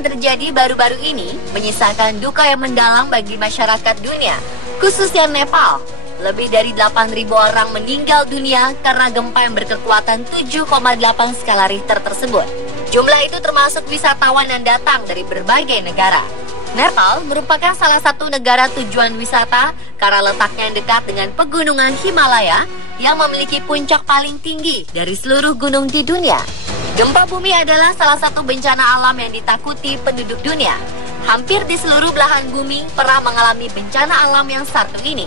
yang terjadi baru-baru ini menyisakan duka yang mendalam bagi masyarakat dunia, khususnya Nepal. Lebih dari 8.000 orang meninggal dunia karena gempa yang berkekuatan 7,8 skala Richter tersebut. Jumlah itu termasuk wisatawan yang datang dari berbagai negara. Nepal merupakan salah satu negara tujuan wisata karena letaknya yang dekat dengan pegunungan Himalaya yang memiliki puncak paling tinggi dari seluruh gunung di dunia. Gempa bumi adalah salah satu bencana alam yang ditakuti penduduk dunia. Hampir di seluruh belahan bumi pernah mengalami bencana alam yang satu ini.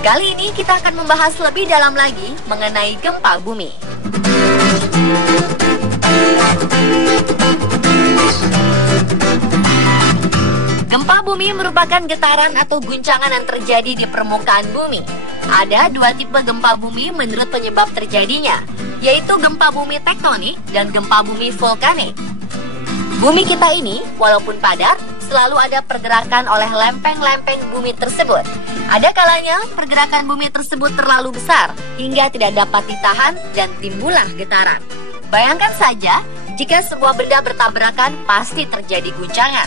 Kali ini kita akan membahas lebih dalam lagi mengenai gempa bumi. Gempa bumi merupakan getaran atau guncangan yang terjadi di permukaan bumi. Ada dua tipe gempa bumi menurut penyebab terjadinya, yaitu gempa bumi tektonik dan gempa bumi vulkanik. Bumi kita ini, walaupun padat, selalu ada pergerakan oleh lempeng-lempeng bumi tersebut. Ada kalanya pergerakan bumi tersebut terlalu besar hingga tidak dapat ditahan dan timbullah getaran. Bayangkan saja, jika sebuah benda bertabrakan pasti terjadi guncangan.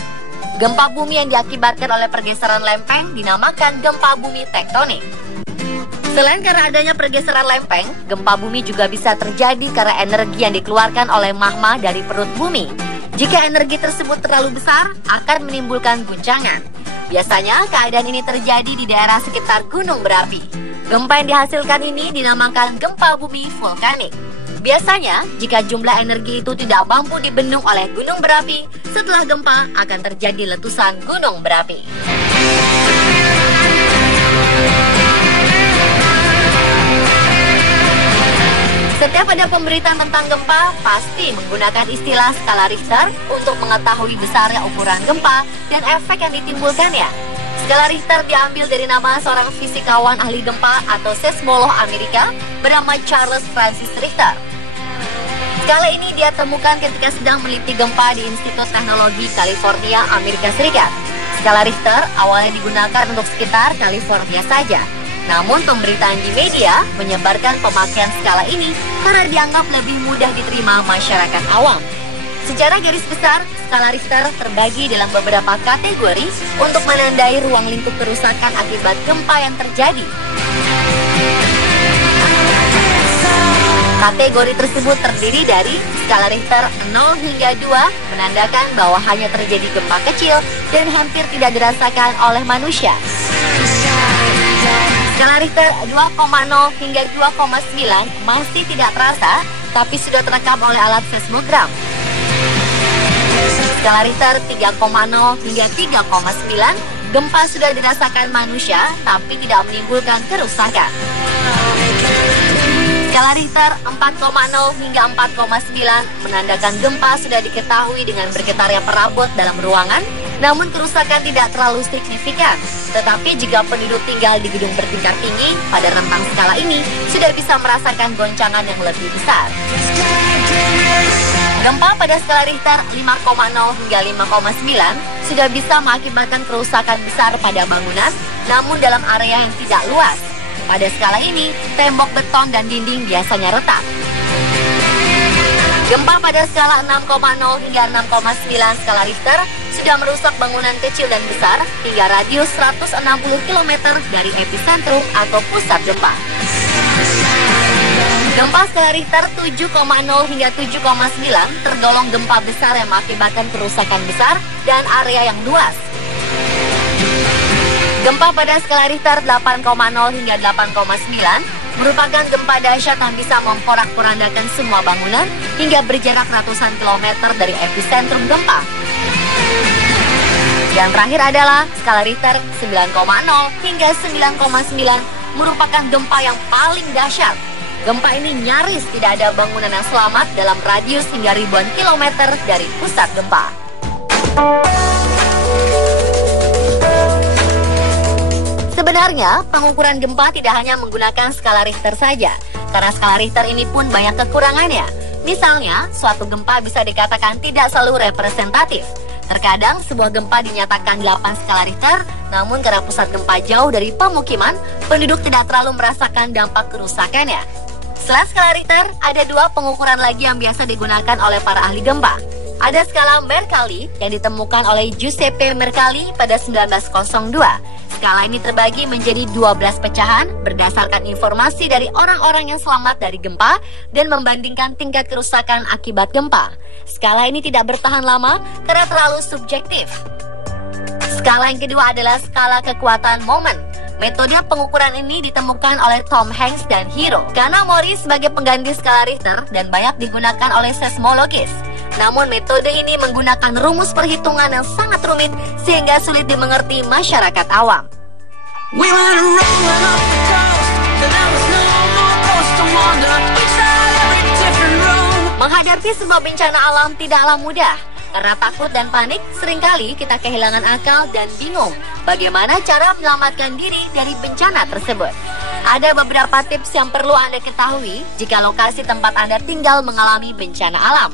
Gempa bumi yang diakibatkan oleh pergeseran lempeng dinamakan gempa bumi tektonik. Selain karena adanya pergeseran lempeng, gempa bumi juga bisa terjadi karena energi yang dikeluarkan oleh magma dari perut bumi. Jika energi tersebut terlalu besar, akan menimbulkan guncangan. Biasanya keadaan ini terjadi di daerah sekitar gunung berapi. Gempa yang dihasilkan ini dinamakan gempa bumi vulkanik. Biasanya, jika jumlah energi itu tidak mampu dibendung oleh gunung berapi, setelah gempa akan terjadi letusan gunung berapi. Setiap ada pemberitaan tentang gempa, pasti menggunakan istilah skala Richter untuk mengetahui besarnya ukuran gempa dan efek yang ditimbulkannya. Skala Richter diambil dari nama seorang fisikawan ahli gempa atau seismolog Amerika bernama Charles Francis Richter. Skala ini dia temukan ketika sedang meneliti gempa di Institut Teknologi California, Amerika Serikat. Skala Richter awalnya digunakan untuk sekitar California saja. Namun pemberitaan di media menyebarkan pemakaian skala ini karena dianggap lebih mudah diterima masyarakat awam. Secara garis besar, skala Richter terbagi dalam beberapa kategori untuk menandai ruang lingkup kerusakan akibat gempa yang terjadi. Kategori tersebut terdiri dari skala Richter 0 hingga 2 menandakan bahwa hanya terjadi gempa kecil dan hampir tidak dirasakan oleh manusia. Skala Richter 2,0 hingga 2,9 masih tidak terasa, tapi sudah terekam oleh alat seismogram. Skala Richter 3,0 hingga 3,9, gempa sudah dirasakan manusia, tapi tidak menimbulkan kerusakan. Skala Richter 4,0 hingga 4,9 menandakan gempa sudah diketahui dengan bergetarnya perabot dalam ruangan, namun kerusakan tidak terlalu signifikan. Tetapi jika penduduk tinggal di gedung bertingkat tinggi, pada rentang skala ini sudah bisa merasakan goncangan yang lebih besar. Gempa pada skala Richter 5,0 hingga 5,9 sudah bisa mengakibatkan kerusakan besar pada bangunan, namun dalam area yang tidak luas. Pada skala ini, tembok beton dan dinding biasanya retak. Gempa pada skala 6,0 hingga 6,9 skala Richter sudah merusak bangunan kecil dan besar hingga radius 160 km dari epicentrum atau pusat gempa. Gempa skala Richter 7,0 hingga 7,9 tergolong gempa besar yang mengakibatkan kerusakan besar dan area yang luas. Gempa pada skala Richter 8,0 hingga 8,9 merupakan gempa dahsyat yang bisa memporak-porandakan semua bangunan hingga berjarak ratusan kilometer dari epicentrum gempa. Yang terakhir adalah skala Richter 9,0 hingga 9,9 merupakan gempa yang paling dahsyat. Gempa ini nyaris tidak ada bangunan yang selamat dalam radius hingga ribuan kilometer dari pusat gempa. Sebenarnya, pengukuran gempa tidak hanya menggunakan skala Richter saja, karena skala Richter ini pun banyak kekurangannya. Misalnya, suatu gempa bisa dikatakan tidak selalu representatif. Terkadang, sebuah gempa dinyatakan 8 skala Richter, namun karena pusat gempa jauh dari pemukiman, penduduk tidak terlalu merasakan dampak kerusakannya. Selain skala Richter, ada dua pengukuran lagi yang biasa digunakan oleh para ahli gempa. Ada skala Mercalli yang ditemukan oleh Giuseppe Mercalli pada 1902. Skala ini terbagi menjadi 12 pecahan berdasarkan informasi dari orang-orang yang selamat dari gempa dan membandingkan tingkat kerusakan akibat gempa. Skala ini tidak bertahan lama karena terlalu subjektif. Skala yang kedua adalah skala kekuatan momen. Metode pengukuran ini ditemukan oleh Tom Hanks dan Hiro Kanamori sebagai pengganti skala Richter dan banyak digunakan oleh seismologis. Namun metode ini menggunakan rumus perhitungan yang sangat rumit sehingga sulit dimengerti masyarakat awam. Menghadapi sebuah bencana alam tidaklah mudah. Karena takut dan panik, seringkali kita kehilangan akal dan bingung bagaimana cara menyelamatkan diri dari bencana tersebut. Ada beberapa tips yang perlu Anda ketahui jika lokasi tempat Anda tinggal mengalami bencana alam.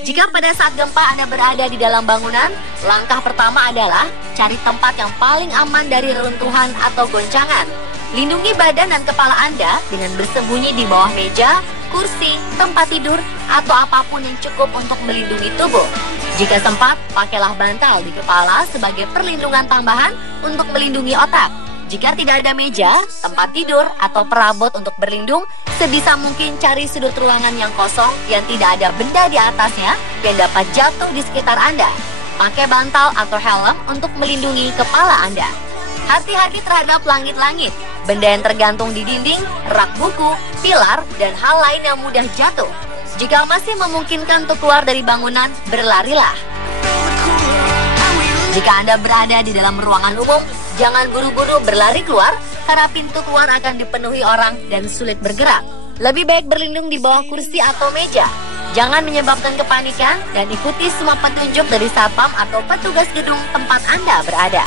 Jika pada saat gempa Anda berada di dalam bangunan, langkah pertama adalah cari tempat yang paling aman dari reruntuhan atau goncangan. Lindungi badan dan kepala Anda dengan bersembunyi di bawah meja, kursi, tempat tidur, atau apapun yang cukup untuk melindungi tubuh. Jika sempat, pakailah bantal di kepala sebagai perlindungan tambahan untuk melindungi otak. Jika tidak ada meja, tempat tidur, atau perabot untuk berlindung, sebisa mungkin cari sudut ruangan yang kosong yang tidak ada benda di atasnya yang dapat jatuh di sekitar Anda. Pakai bantal atau helm untuk melindungi kepala Anda. Hati-hati terhadap langit-langit, benda yang tergantung di dinding, rak buku, pilar, dan hal lain yang mudah jatuh. Jika masih memungkinkan untuk keluar dari bangunan, berlarilah. Jika Anda berada di dalam ruangan umum, jangan buru-buru berlari keluar karena pintu keluar akan dipenuhi orang dan sulit bergerak. Lebih baik berlindung di bawah kursi atau meja. Jangan menyebabkan kepanikan dan ikuti semua petunjuk dari satpam atau petugas gedung tempat Anda berada.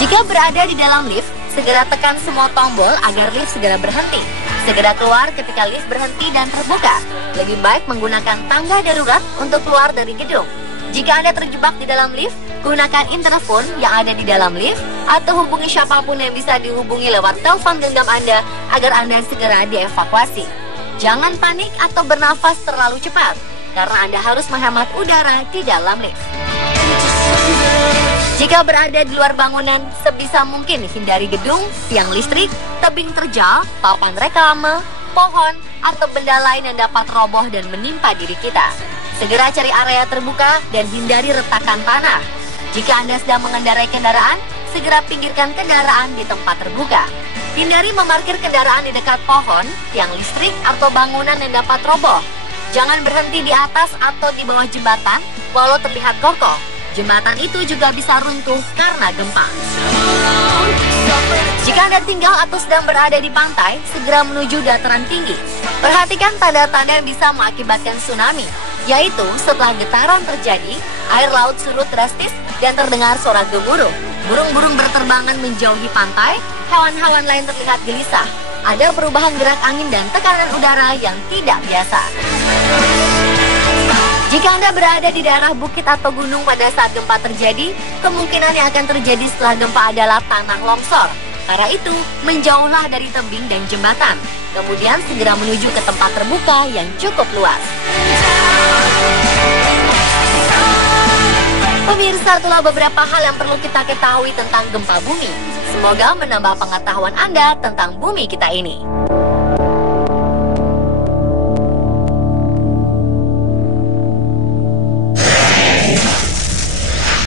Jika berada di dalam lift, segera tekan semua tombol agar lift segera berhenti. Segera keluar ketika lift berhenti dan terbuka. Lebih baik menggunakan tangga darurat untuk keluar dari gedung. Jika Anda terjebak di dalam lift, gunakan interfon yang ada di dalam lift atau hubungi siapapun yang bisa dihubungi lewat telepon genggam Anda agar Anda segera dievakuasi. Jangan panik atau bernafas terlalu cepat karena Anda harus menghemat udara di dalam lift. Jika berada di luar bangunan, sebisa mungkin hindari gedung, tiang listrik, tebing terjal, papan reklame, pohon, atau benda lain yang dapat roboh dan menimpa diri kita. Segera cari area terbuka dan hindari retakan tanah. Jika Anda sedang mengendarai kendaraan, segera pinggirkan kendaraan di tempat terbuka. Hindari memarkir kendaraan di dekat pohon, tiang listrik, atau bangunan yang dapat roboh. Jangan berhenti di atas atau di bawah jembatan walau terlihat kokoh. Jembatan itu juga bisa runtuh karena gempa. Jika Anda tinggal atau sedang berada di pantai, segera menuju dataran tinggi. Perhatikan tanda-tanda yang bisa mengakibatkan tsunami, yaitu setelah getaran terjadi, air laut surut drastis dan terdengar suara gemuruh. Burung-burung berterbangan menjauhi pantai, hewan-hewan lain terlihat gelisah. Ada perubahan gerak angin dan tekanan udara yang tidak biasa. Jika Anda berada di daerah bukit atau gunung pada saat gempa terjadi, kemungkinan yang akan terjadi setelah gempa adalah tanah longsor. Karena itu, menjauhlah dari tebing dan jembatan. Kemudian segera menuju ke tempat terbuka yang cukup luas. Pemirsa, itulah beberapa hal yang perlu kita ketahui tentang gempa bumi. Semoga menambah pengetahuan Anda tentang bumi kita ini.